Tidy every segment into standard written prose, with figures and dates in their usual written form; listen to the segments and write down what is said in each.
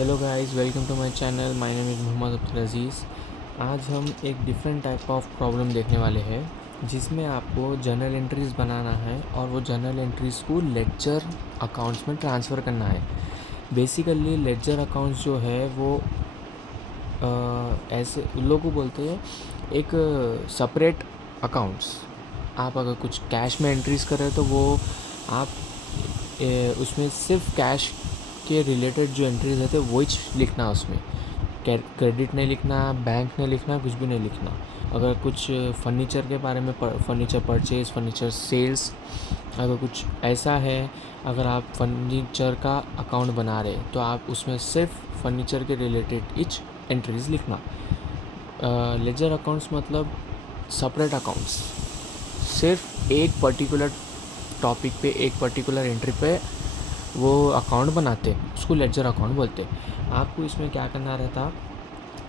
Hello guys, welcome to my channel. My name is Mohammad Abdul Aziz. आज हम एक डिफरेंट टाइप ऑफ प्रॉब्लम देखने वाले हैं जिसमें आपको जर्नल एंट्रीज़ बनाना है और वो जर्नल एंट्रीज़ को लेडजर अकाउंट्स में ट्रांसफ़र करना है। बेसिकली लेडजर अकाउंट्स जो है वो ऐसे उन लोगों को बोलते हैं एक सेपरेट अकाउंट्स। आप अगर कुछ कैश में एंट्रीज़ कर रहे हैं तो वो आप उसमें सिर्फ कैश के रिलेटेड जो एंट्रीज रहते हैं वो ही लिखना उसमें। क्रेडिट नहीं लिखना, बैंक नहीं लिखना, कुछ भी नहीं लिखना। अगर कुछ फर्नीचर के बारे में फर्नीचर परचेज, फर्नीचर सेल्स, अगर कुछ ऐसा है, अगर आप फर्नीचर का अकाउंट बना रहे तो आप उसमें सिर्फ फर्नीचर के रिलेटेड इच एंट्रीज लिखना। लेजर अकाउंट्स मतलब सेपरेट अकाउंट्स, सिर्फ एक पर्टिकुलर टॉपिक पे, एक पर्टिकुलर एंट्री पे वो अकाउंट बनाते, उसको लेडजर अकाउंट बोलते। आपको इसमें क्या करना रहता,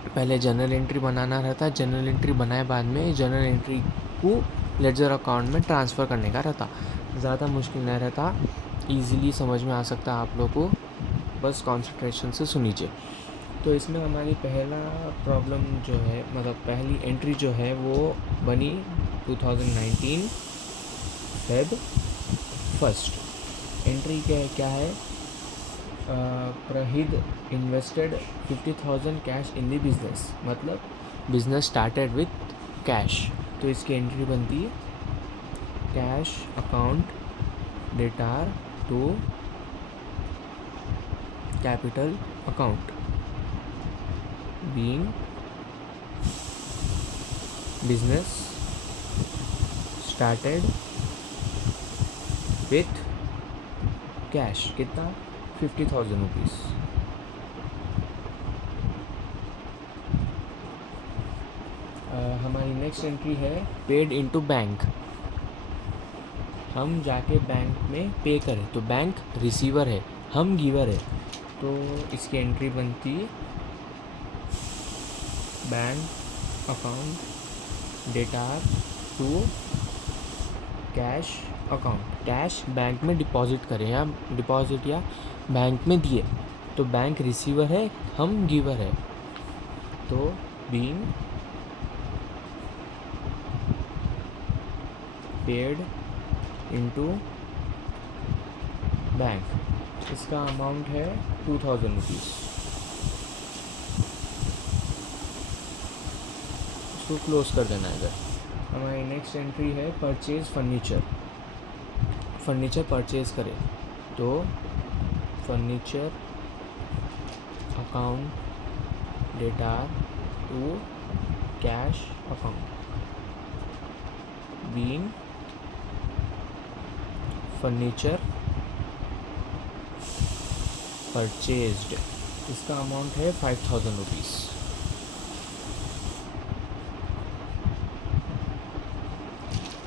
पहले जनरल एंट्री बनाना रहता। जनरल एंट्री बनाए बाद में जनरल एंट्री को लेडजर अकाउंट में ट्रांसफ़र करने का रहता। ज़्यादा मुश्किल नहीं रहता, इजीली समझ में आ सकता आप लोग को, बस कंसंट्रेशन से सुनीजिए। तो इसमें हमारी पहला प्रॉब्लम जो है, मतलब पहली एंट्री जो है वो बनी 2019 फेब 1। एंट्री क्या है, Prahid invested 50,000 cash in the business, मतलब बिजनेस स्टार्टेड विथ कैश। तो इसकी एंट्री बनती है cash account debtor to capital account being business started with cash. कितना? 50,000 रुपीज़। हमारी नेक्स्ट एंट्री है पेड इनटू बैंक। हम जाके बैंक में पे करें तो बैंक रिसीवर है, हम गिवर है। तो इसकी एंट्री बनती bank account debtor to cash account. Cash bank में डिपॉजिट करें या डिपॉजिट या बैंक में दिए, तो बैंक रिसीवर है, हम गिवर है। तो बीइंग पेड इनटू बैंक, इसका अमाउंट है 2,000 रुपीज़। इसको क्लोज कर देना है। इधर हमारी नेक्स्ट एंट्री है परचेज फर्नीचर। फर्नीचर परचेज करें तो फर्नीचर अकाउंट डेटा to cash account being furniture purchased, इसका अमाउंट है 5,000 रुपीज़।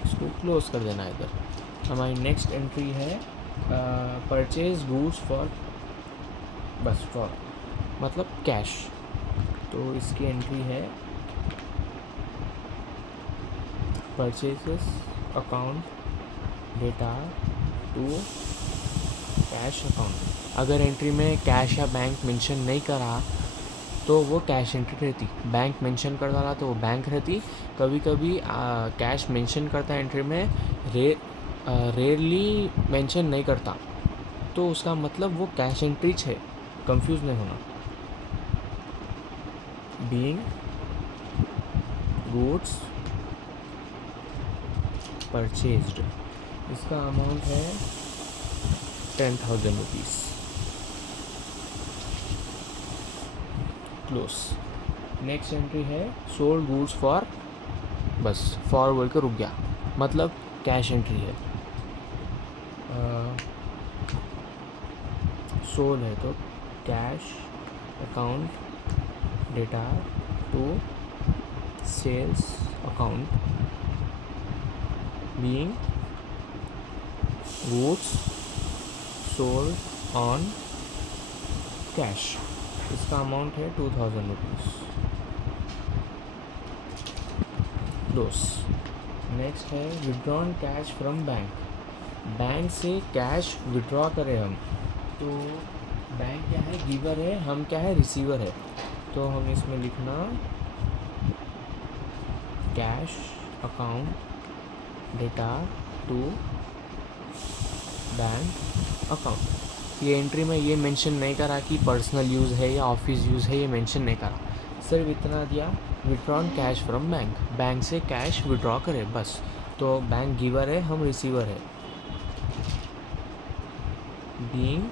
इसको क्लोज कर देना है। इधर हमारी नेक्स्ट एंट्री है परचेज गुड्स फॉर, बस फॉर मतलब कैश। तो इसकी एंट्री है परचेजेस अकाउंट डेटा टू कैश अकाउंट। अगर एंट्री में कैश या बैंक मेंशन नहीं करा तो वो कैश एंट्री रहती, बैंक मेंशन कर डाला तो वो बैंक रहती। कभी कभी कैश मेंशन करता एंट्री में, रेयरली मेंशन नहीं करता, तो उसका मतलब वो कैश एंट्रीज है, कंफ्यूज नहीं होना। बीइंग गुड्स परचेज्ड, इसका अमाउंट है 10,000 रुपीज़। क्लोज। नेक्स्ट एंट्री है सोल्ड गुड्स फॉर, बस फॉर बोल के रुक गया, मतलब कैश एंट्री है। सोल्ड है तो कैश अकाउंट डेटा to sales account being goods sold on cash, इसका अमाउंट है 2,000 रुपीज़। क्लोज। नेक्स्ट है withdrawn cash from bank. Bank से कैश विड्रॉ करें हम, तो बैंक क्या है, गिवर है, हम क्या है, रिसीवर है। तो हम इसमें लिखना कैश अकाउंट डेटा टू बैंक अकाउंट। ये एंट्री में ये मेंशन नहीं करा कि पर्सनल यूज़ है या ऑफिस यूज़ है, ये मेंशन नहीं करा, सिर्फ इतना दिया withdrawn cash from bank, bank से कैश विड्रॉ करे बस। तो बैंक गिवर है, हम रिसीवर है। Being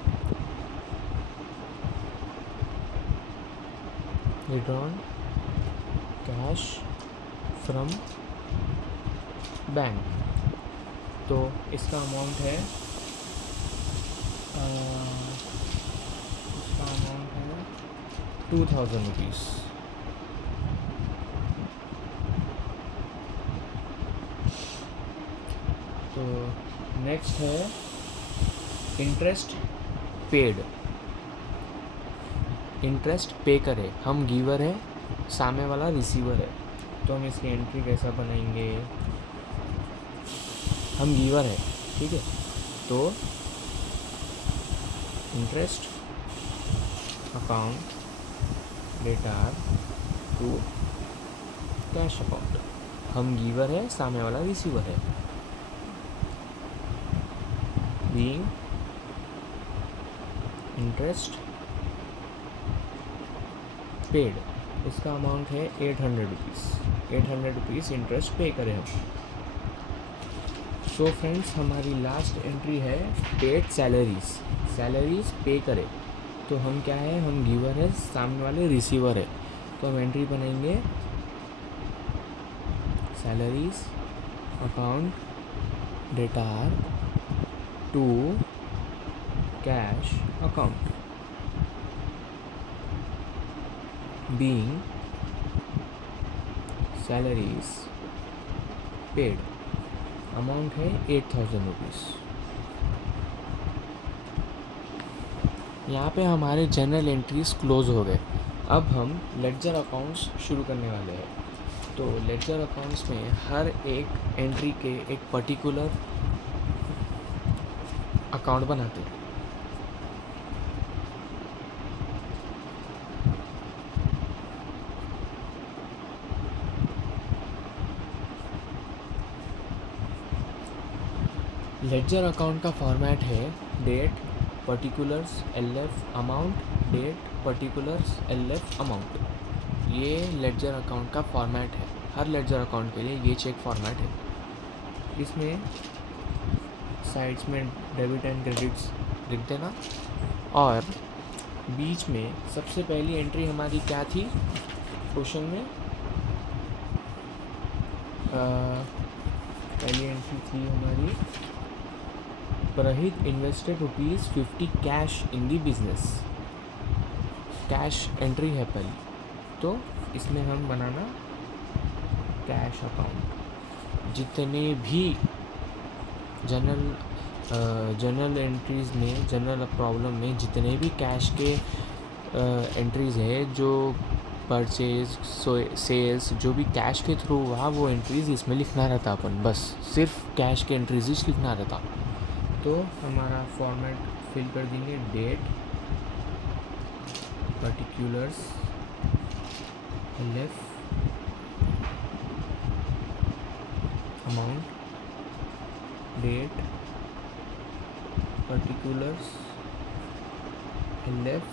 withdrawn cash from bank, तो इसका अमाउंट है इसका अमाउंट है 2000 रुपीज़। तो नेक्स्ट है इंटरेस्ट पेड। इंटरेस्ट पे करे, हम गिवर है, सामने वाला रिसीवर है। तो हम इसकी एंट्री कैसा बनाएंगे, हम गिवर है, ठीक है, तो इंटरेस्ट अकाउंट डेटा टू कैश अकाउंट, हम गिवर है, सामने वाला रिसीवर है। बीइंग इंटरेस्ट पेड, इसका अमाउंट है 800 रुपीज़। 800 रुपीज़ इंटरेस्ट पे करें हम। सो फ्रेंड्स, हमारी लास्ट एंट्री है पेड सैलरीज। सैलरीज पे करे, तो हम क्या है, हम गिवर है, सामने वाले रिसीवर है। तो हम एंट्री बनाएंगे सैलरीज अकाउंट डेटा to cash account. Being salaries paid, amount है 8000 रुपीज़। यहाँ पे हमारे जनरल एंट्रीज क्लोज हो गए। अब हम लेडजर अकाउंट्स शुरू करने वाले हैं। तो लेडजर अकाउंट्स में हर एक एंट्री के एक पर्टिकुलर अकाउंट बनाते हैं। लेडजर अकाउंट का फॉर्मेट है date particulars LF amount, date particulars LF amount. ये लेडजर अकाउंट का फॉर्मेट है। हर लेडजर अकाउंट के लिए ये चेक फॉर्मेट है। इसमें साइड्स में डेबिट एंड क्रेडिट्स लिख देना, और बीच में सबसे पहली एंट्री हमारी क्या थी क्वेश्चन में, पहली एंट्री थी हमारी Prahit invested ₹50 cash in the business. Cash entry है पहली, तो इसमें हम बनाना कैश अकाउंट। जितने भी जनरल एंट्रीज़ में, जनरल प्रॉब्लम में जितने भी कैश के एंट्रीज़ है, जो परचेज सेल्स जो भी कैश के थ्रू हुआ, वो एंट्रीज़ इसमें लिखना रहता अपन, बस सिर्फ कैश के एंट्रीज ही लिखना रहता। तो हमारा फॉर्मेट फिल कर देंगे date particulars LF amount, date particulars LF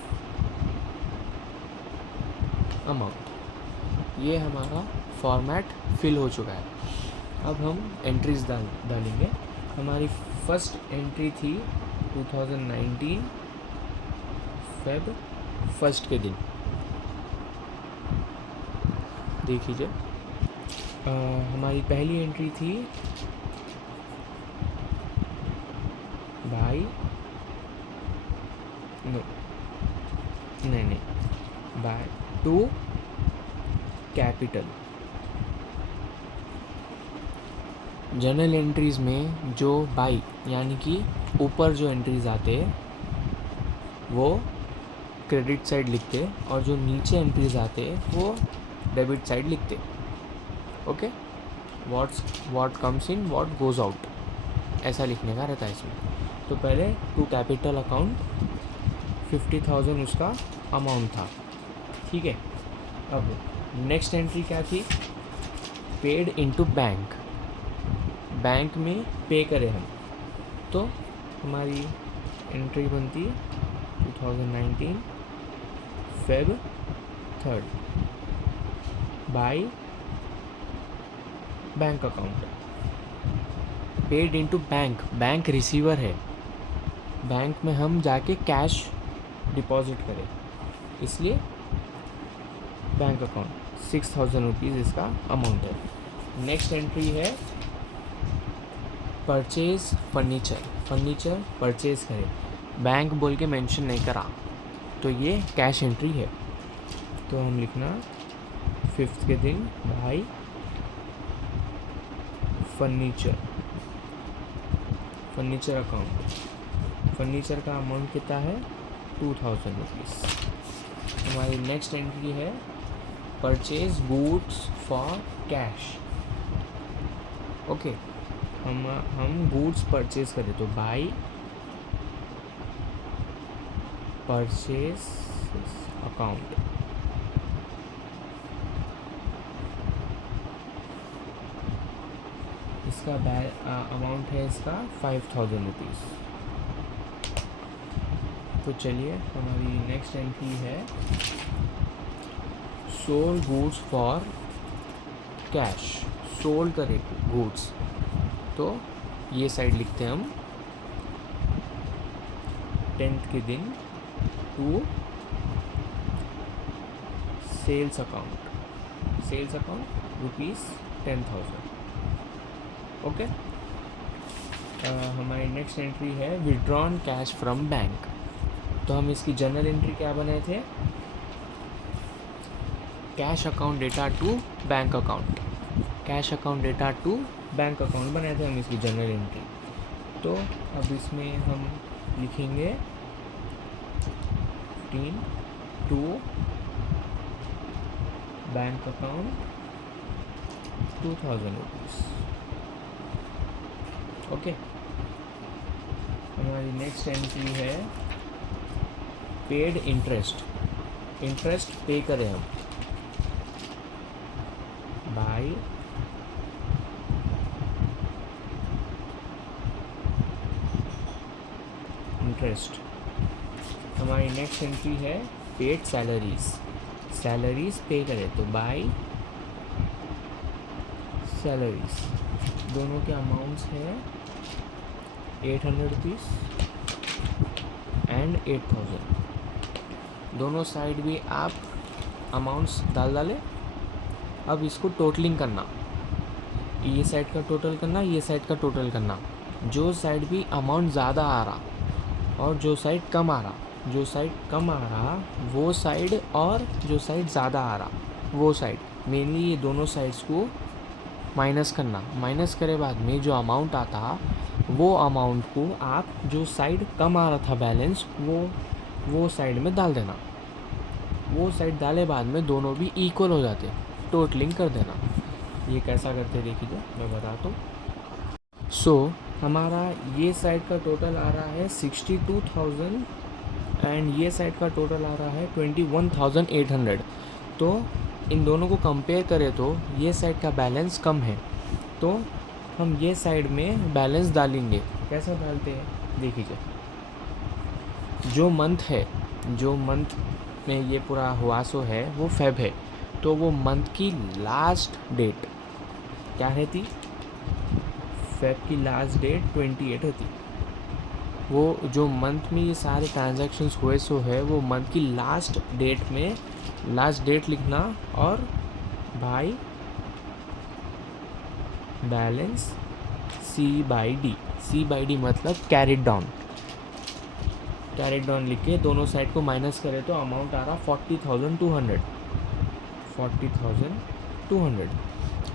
amount. ये हमारा फॉर्मेट फिल हो चुका है। अब हम एंट्रीज डालेंगे। हमारी फर्स्ट एंट्री थी 2019 फेब 1 के दिन। देख लीजिए, हमारी पहली एंट्री थी by by two capital. General entries में जो बाई यानी कि ऊपर जो एंट्रीज आते वो क्रेडिट साइड लिखते, और जो नीचे एंट्रीज आते वो डेबिट साइड लिखते। Okay, what comes in what goes out, ऐसा लिखने का रहता है इसमें। तो पहले टू कैपिटल अकाउंट 50,000 उसका अमाउंट था, ठीक है। अब नेक्स्ट एंट्री क्या थी, पेड इनटू बैंक, बैंक में पे करें हम, तो हमारी एंट्री बनती 2019 Feb 3rd by bank account, paid into bank, bank receiver है, बैंक में हम जाके कैश डिपॉजिट करें, इसलिए बैंक अकाउंट 6,000 रुपीज़ इसका अमाउंट है। नेक्स्ट एंट्री है परचेज फर्नीचर, फर्नीचर परचेज़ करें, बैंक बोल के मेंशन नहीं करा, तो ये कैश एंट्री है, तो हम लिखना 5th के दिन भाई फर्नीचर, फर्नीचर अकाउंट, फर्नीचर का अमाउंट कितना है 2,000 रुपीज़। हमारी नेक्स्ट एंट्री है purchase goods for cash, okay, हम गुड्स परचेज करें तो बाई परचेज अकाउंट, इसका अमाउंट है इसका 5,000 रुपीज़। तो चलिए हमारी नेक्स्ट एंट्री है sold goods for cash, sold करे गुड्स, तो ये साइड लिखते हैं हम 10th के दिन to sales account, sales account ₹10,000, okay. हमारी नेक्स्ट एंट्री है विड्रॉन कैश फ्रॉम बैंक, तो हम इसकी जनरल एंट्री क्या बनाए थे, कैश अकाउंट डेटा to bank account, cash account डेटा टू बैंक अकाउंट बनाए थे हम इसकी जनरल एंट्री। तो अब इसमें हम लिखेंगे 15 to bank account 2,000 rupees, okay. हमारी नेक्स्ट एंट्री है पेड इंटरेस्ट, इंटरेस्ट पे करें हम बाय इंटरेस्ट। हमारी नेक्स्ट एंट्री है पेड सैलरीज, सैलरीज पे करें तो बाय सैलरीज, दोनों के अमाउंट्स हैं 800 रुपीज़ एंड 8,000, दोनों साइड भी आप अमाउंट्स डालें। अब इसको टोटलिंग करना, ये साइड का टोटल करना, ये साइड का टोटल करना, जो साइड भी अमाउंट ज़्यादा आ रहा और जो साइड कम आ रहा, जो साइड कम आ रहा वो साइड और जो साइड ज़्यादा आ रहा वो साइड, मेनली ये दोनों साइड्स को माइनस करना, माइनस करे बाद में जो अमाउंट आता वो अमाउंट को आप जो साइड कम आ रहा था बैलेंस वो साइड में डाल देना, वो साइड डाले बाद में दोनों भी इक्वल हो जाते, टोटलिंग कर देना। ये कैसा करते देखिए मैं बताता हूँ। सो हमारा ये साइड का टोटल आ रहा है 62,000 एंड ये साइड का टोटल आ रहा है 21,800, तो इन दोनों को कंपेयर करें तो ये साइड का बैलेंस कम है, तो हम ये साइड में बैलेंस डालेंगे। कैसा डालते हैं देखिए, जो मंथ है, जो मंथ में ये पूरा हुआ सो है वो फेब है, तो वो मंथ की लास्ट डेट क्या रहती, फेब की लास्ट डेट 28 होती। वो जो मंथ में ये सारे ट्रांजैक्शंस हुए सो है वो मंथ की लास्ट डेट में लास्ट डेट लिखना और बाय बैलेंस C/D, C/D मतलब कैरिड डाउन, कैरिड डाउन लिख के दोनों साइड को माइनस करें तो अमाउंट आ रहा 40,200, 40,200।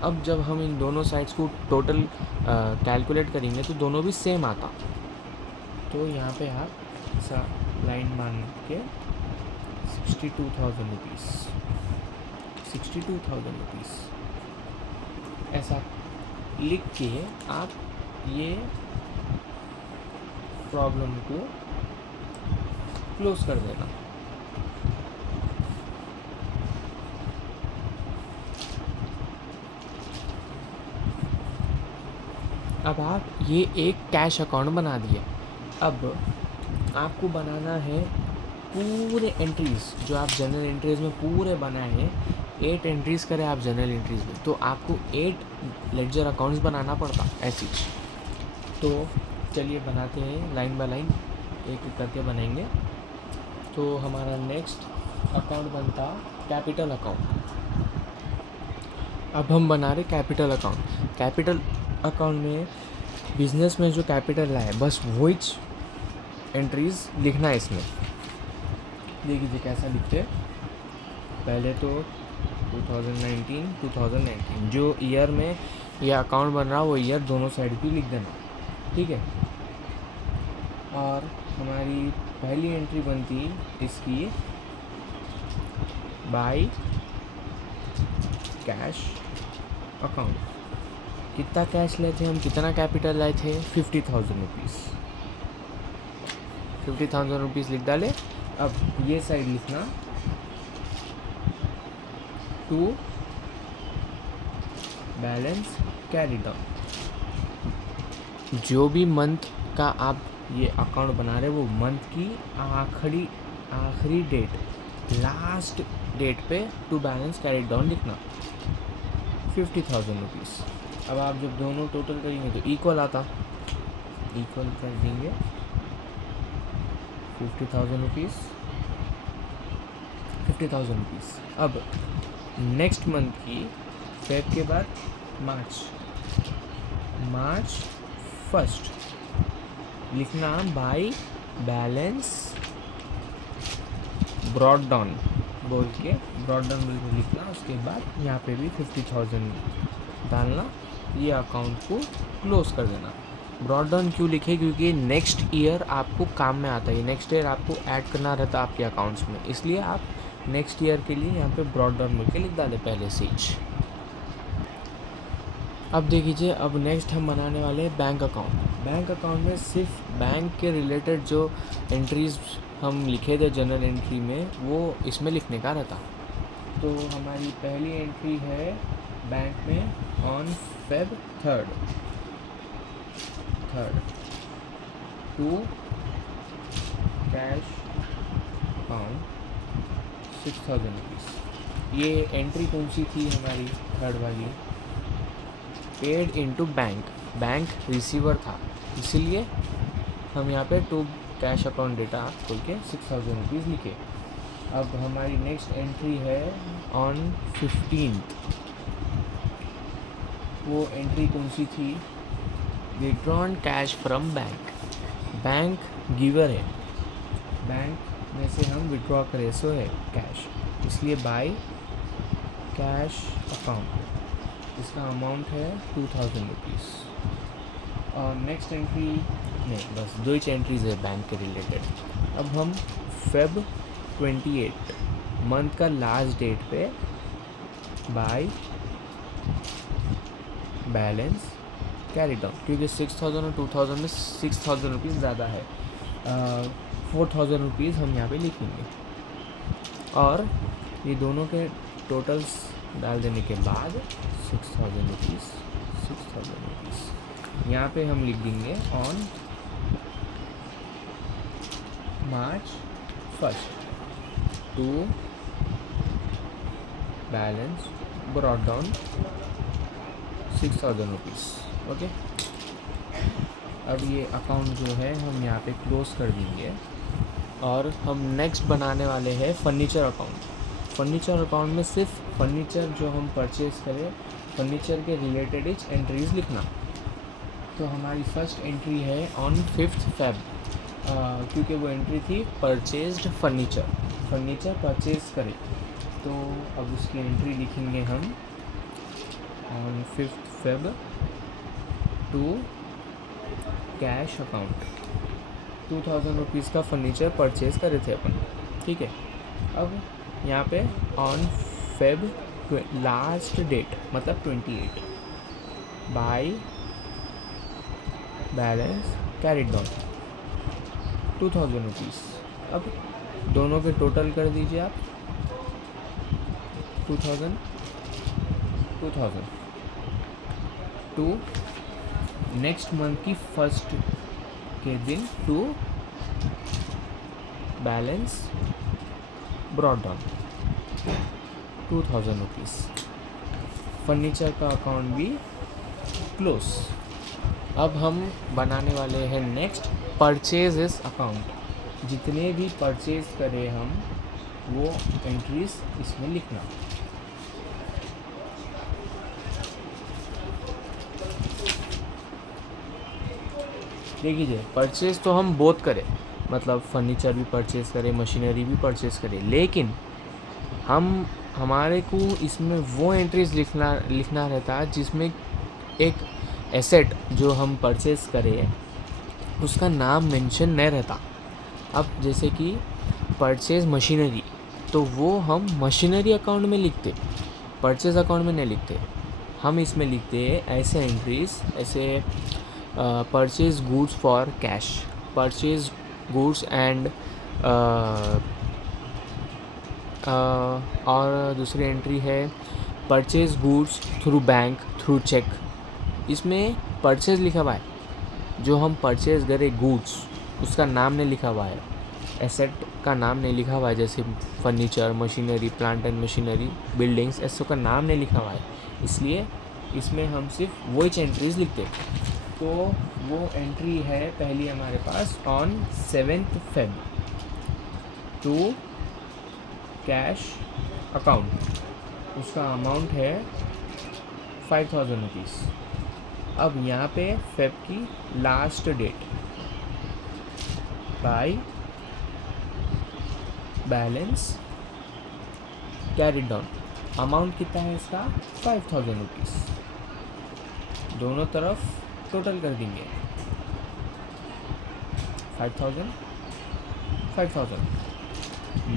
अब जब हम इन दोनों साइड्स को टोटल कैलकुलेट करेंगे तो दोनों भी सेम आता, तो यहाँ पे आप ऐसा लाइन मान के 62,000 रुपीज़, 62,000 रुपीज़ ऐसा लिख के आप ये प्रॉब्लम को क्लोज कर देना। अब आप ये एक कैश अकाउंट बना दिए। अब आपको बनाना है पूरे एंट्रीज़ जो आप जनरल एंट्रीज़ में पूरे बनाए हैं, 8 एंट्रीज़ करें आप जनरल एंट्रीज़ में, तो आपको 8 लेडजर अकाउंट्स बनाना पड़ता ऐसी। तो चलिए बनाते हैं लाइन बाय लाइन, एक एक करके बनाएंगे। तो हमारा नेक्स्ट अकाउंट बनता कैपिटल अकाउंट। अब हम बना रहे कैपिटल अकाउंट। कैपिटल अकाउंट में बिजनेस में जो कैपिटल आए बस वही एंट्रीज़ लिखना है इसमें। देखिए कैसा लिखते हैं। पहले तो 2019 जो ईयर में ये अकाउंट बन रहा वो ईयर दोनों साइड भी लिख देना, ठीक है। और हमारी पहली एंट्री बनती इसकी बाय कैश अकाउंट। कितना कैश लेते हम, कितना कैपिटल लाए थे, 50,000 रुपीज़। 50,000 रुपीज़ लिख डाले। अब ये साइड लिखना टू बैलेंस कैरी डाउन। जो भी मंथ का आप ये अकाउंट बना रहे वो मंथ की आखिरी डेट, लास्ट डेट पे टू बैलेंस कैरी डाउन लिखना 50,000 रुपीज़। अब आप जब दोनों टोटल करेंगे तो इक्वल आता, इक्वल कर देंगे 50,000 रुपीज़। अब नेक्स्ट मंथ की फेब के बाद मार्च 1 लिखना बाय बैलेंस ब्रॉड डाउन बोल के लिखना। उसके बाद यहाँ पे भी 50,000 डालना, ये अकाउंट को क्लोज कर देना। ब्रॉड डाउन क्यों लिखे, क्योंकि नेक्स्ट ईयर आपको काम में आता है, नेक्स्ट ईयर आपको ऐड करना रहता है आपके अकाउंट्स में, इसलिए आप नेक्स्ट ईयर के लिए यहाँ पे ब्रॉड डाउन मिल के लिख डाले पहले से ही। अब देखिए, अब नेक्स्ट हम बनाने वाले हैं बैंक अकाउंट। बैंक अकाउंट में सिर्फ बैंक के रिलेटेड जो एंट्रीज़ हम लिखे थे जनरल एंट्री में वो इसमें लिखने का रहता। तो हमारी पहली एंट्री है बैंक में on Feb 3rd to cash account 6,000 rupees. ये एंट्री कौन सी थी हमारी, थर्ड वाली, पेड इनटू बैंक रिसीवर था, इसीलिए हम यहाँ पे टू कैश अकाउंट डेटा खोल के 6,000 रुपीज़ लिखे। अब हमारी नेक्स्ट एंट्री है ऑन 15th। वो एंट्री कौन सी थी, withdrawn cash from bank giver है, बैंक में से हम विड्रॉ करें सो है कैश, इसलिए बाय कैश अकाउंट, इसका अमाउंट है 2,000 रुपीज़। और नेक्स्ट एंट्री नहीं, बस 2 ही एंट्रीज है बैंक के रिलेटेड। अब हम Feb 28 मंथ का लास्ट डेट पे बाय बैलेंस कैरी डाउन, क्योंकि 6,000 और 2,000 में 6,000 रुपीज़ ज़्यादा है, 4,000 रुपीज़ हम यहाँ पे लिखेंगे। और ये दोनों के टोटल्स डाल देने के बाद 6,000 रुपीज़ यहाँ पे हम लिख देंगे on March 1 to balance brought down 6,000 rupees. Okay, अब ये अकाउंट जो है हम यहाँ पे क्लोज कर देंगे। और हम नेक्स्ट बनाने वाले हैं फर्नीचर अकाउंट। फर्नीचर अकाउंट में सिर्फ फर्नीचर जो हम परचेज़ करें, फर्नीचर के रिलेटेड एंट्रीज़ लिखना। तो हमारी फर्स्ट एंट्री है ऑन 5th Feb, क्योंकि वो एंट्री थी परचेज्ड फर्नीचर परचेज़ करें, तो अब उसकी एंट्री लिखेंगे हम on 5th Feb to cash account 2,000 rupees का फर्नीचर परचेज़ करे थे अपन, ठीक है। अब यहाँ पे ऑन Feb लास्ट डेट मतलब 28 by balance carried down 2,000 rupees. अब दोनों के टोटल कर दीजिए आप 2000 टू नेक्स्ट मंथ की फर्स्ट के दिन to balance brought down 2000 rupees. Furniture का अकाउंट भी क्लोज। अब हम बनाने वाले हैं नेक्स्ट परचेजेस अकाउंट। जितने भी परचेज करें हम वो एंट्रीज इसमें लिखना। देखिए परचेज तो हम बहुत करें, मतलब फर्नीचर भी परचेज करें, मशीनरी भी परचेज करें, लेकिन हमारे को इसमें वो एंट्रीज लिखना रहता जिसमें एक एसेट जो हम परचेज करें उसका नाम मेंशन नहीं रहता। अब जैसे कि परचेज मशीनरी, तो वो हम मशीनरी अकाउंट में लिखते, परचेज अकाउंट में नहीं लिखते। हम इसमें लिखते ऐसे एंट्रीज, ऐसे purchase goods for cash, purchase goods and और दूसरी एंट्री है purchase goods through bank through cheque. इसमें परचेज लिखा हुआ है, जो हम परचेज करें गुड्स उसका नाम नहीं लिखा हुआ है, एसेट का नाम नहीं लिखा हुआ है, जैसे furniture, machinery, plant and machinery, buildings, ऐसो का नाम नहीं लिखा हुआ है। इसलिए इसमें हम सिर्फ वही एंट्रीज लिखते हैं। तो वो एंट्री है पहली हमारे पास on 7th Feb to cash account. उसका अमाउंट है 5000 रुपीज़। अब यहाँ पे फेब की last date by balance carried down. Amount कितना है इसका 5000 रुपीज़। दोनों तरफ टोटल कर देंगे 5000 5000।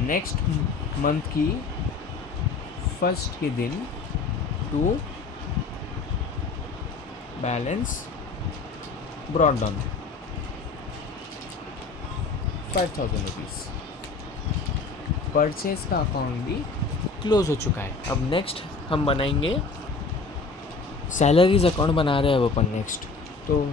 नेक्स्ट मंथ की फर्स्ट के दिन to balance brought down 5000 rupees. Purchase का अकाउंट भी क्लोज हो चुका है। अब नेक्स्ट हम बनाएंगे सैलरीज अकाउंट बना रहे हैं अपन नेक्स्ट। तो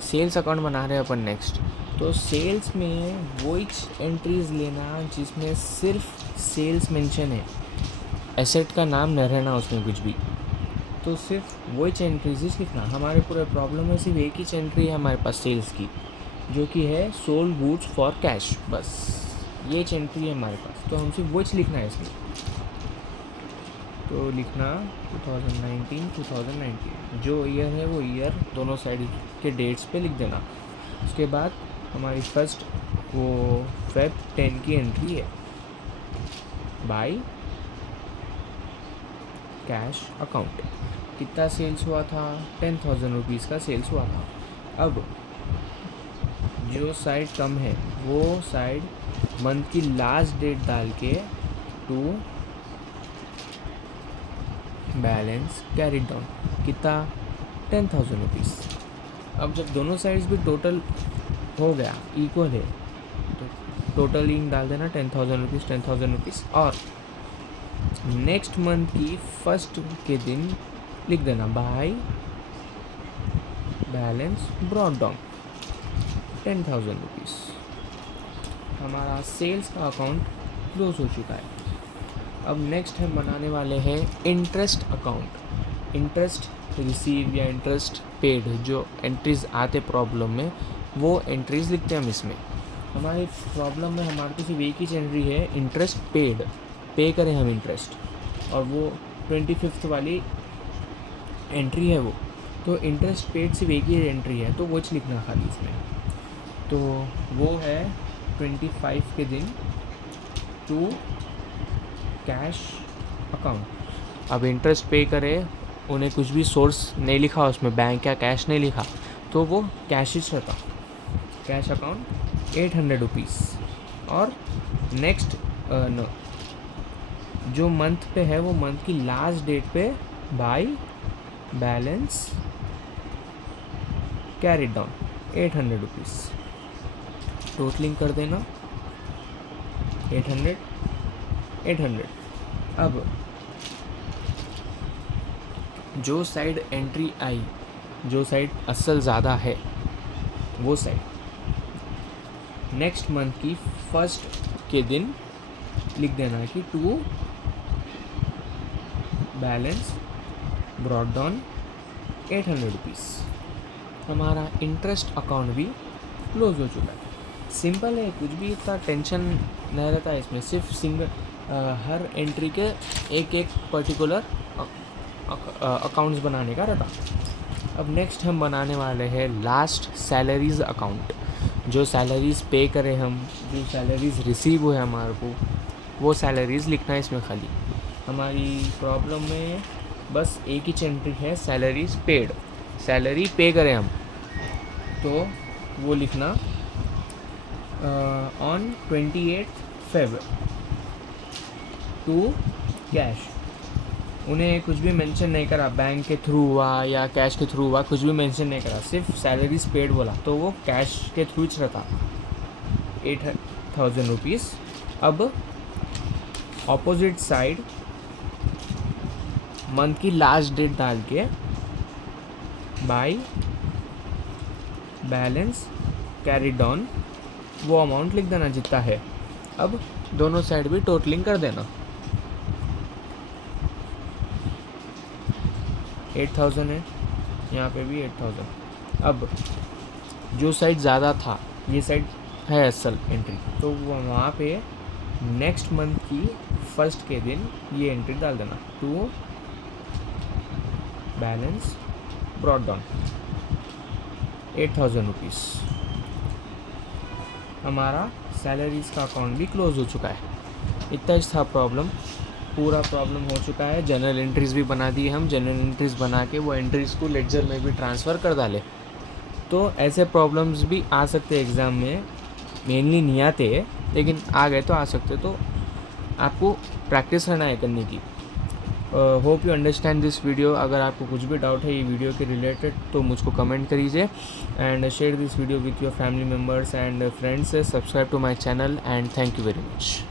सेल्स अकाउंट बना रहे हैं अपन नेक्स्ट। तो सेल्स में वही एंट्रीज लेना जिसमें सिर्फ सेल्स मेंशन है, एसेट का नाम न रहना उसमें कुछ भी। तो सिर्फ वही एंट्रीज लिखना। हमारे पूरे प्रॉब्लम में सिर्फ एक ही एंट्री है हमारे पास सेल्स की, जो कि है सोल्ड गुड्स फॉर कैश। बस ये एंट्री है हमारे पास, तो हम सिर्फ वही लिखना है इसमें। तो लिखना 2019 जो ईयर है वो ईयर दोनों साइड के डेट्स पे लिख देना। उसके बाद हमारी फर्स्ट वो Feb 10 की एंट्री है बाय कैश अकाउंट। कितना सेल्स हुआ था 10,000 रुपीज़ का सेल्स हुआ था। अब जो साइड कम है वो साइड मंथ की लास्ट डेट डाल के टू बैलेंस कैरिड डाउन कितना 10,000 रुपीज़। अब जब दोनों साइड्स भी टोटल हो गया इक्वल है तो टोटलिंग डाल देना 10,000 रुपीज़ 10,000 रुपीज़। और नेक्स्ट मंथ की फर्स्ट के दिन लिख देना by balance brought down 10,000 rupees. हमारा सेल्स का अकाउंट क्लोज हो चुका है। अब नेक्स्ट हम बनाने वाले हैं इंटरेस्ट अकाउंट। इंटरेस्ट रिसीव या इंटरेस्ट पेड जो एंट्रीज आते प्रॉब्लम में वो एंट्रीज लिखते हैं हम इसमें। हमारी प्रॉब्लम में हमारे को सिर्फ एक ही एंट्री है इंटरेस्ट पेड, पे करें हम इंटरेस्ट, और वो 25th वाली एंट्री है वो। तो इंटरेस्ट पेड सिर्फ एक ही एंट्री है तो वो लिखना खाली इसमें। तो वो है 25 के दिन टू कैश अकाउंट। अब इंटरेस्ट पे करे उन्हें कुछ भी सोर्स नहीं लिखा उसमें, बैंक या कैश नहीं लिखा, तो वो कैश ही रहता। Cash account 800 rupees. और नेक्स्ट जो मंथ पे है वो मंथ की लास्ट डेट पे bye balance carried down 800 rupees. Totalling कर देना 800 800। अब जो साइड एंट्री आई, जो साइड असल ज़्यादा है, वो साइड नेक्स्ट मंथ की फर्स्ट के दिन लिख देना है कि to balance brought down 800 rupees. हमारा इंटरेस्ट अकाउंट भी क्लोज हो चुका है। सिंपल है, कुछ भी इतना टेंशन नहीं रहता है इसमें। सिर्फ हर एंट्री के एक एक पर्टिकुलर अकाउंट्स बनाने का रहता। अब नेक्स्ट हम बनाने वाले हैं लास्ट सैलरीज़ अकाउंट। जो सैलरीज़ पे करें हम, जो सैलरीज़ रिसीव हुए हमारे को, वो सैलरीज़ लिखना है इसमें खाली। हमारी प्रॉब्लम में बस एक ही एंट्री है, सैलरीज़ पेड। सैलरी पे करें हम तो वो लिखना ऑन 28 Feb टू कैश। उन्हें कुछ भी मेंशन नहीं करा, बैंक के थ्रू हुआ या कैश के थ्रू हुआ, कुछ भी मेंशन नहीं करा, सिर्फ सैलरीज पेड बोला, तो वो कैश के थ्रू रहता 8,000 रुपीज़। अब ऑपोजिट साइड मंथ की लास्ट डेट डाल के बाय बैलेंस कैरीड ऑन वो अमाउंट लिख देना जितना है। अब दोनों साइड भी टोटलिंग कर देना। 8,000 है, यहाँ पे भी 8,000। अब जो साइड ज़्यादा था, ये साइड है असल एंट्री, तो वो वहाँ पे नेक्स्ट मंथ की फर्स्ट के दिन ये एंट्री डाल देना, to balance brought down 8,000 rupees. हमारा सैलरीज़ का अकाउंट भी क्लोज हो चुका है। इतना ही था प्रॉब्लम, पूरा प्रॉब्लम हो चुका है। जनरल एंट्रीज़ भी बना दी हम। जनरल एंट्रीज़ बना के वो एंट्रीज़ को लेडजर में भी ट्रांसफ़र कर डाले। तो ऐसे प्रॉब्लम्स भी आ सकते एग्ज़ाम में, मेनली नहीं आते, लेकिन आ गए तो आ सकते। तो आपको प्रैक्टिस करना है करने की। Hope you understand this video. अगर आपको कुछ भी डाउट है ये वीडियो के रिलेटेड तो मुझको कमेंट करिए and share this video with your family members and friends. Subscribe to my channel and thank you very much.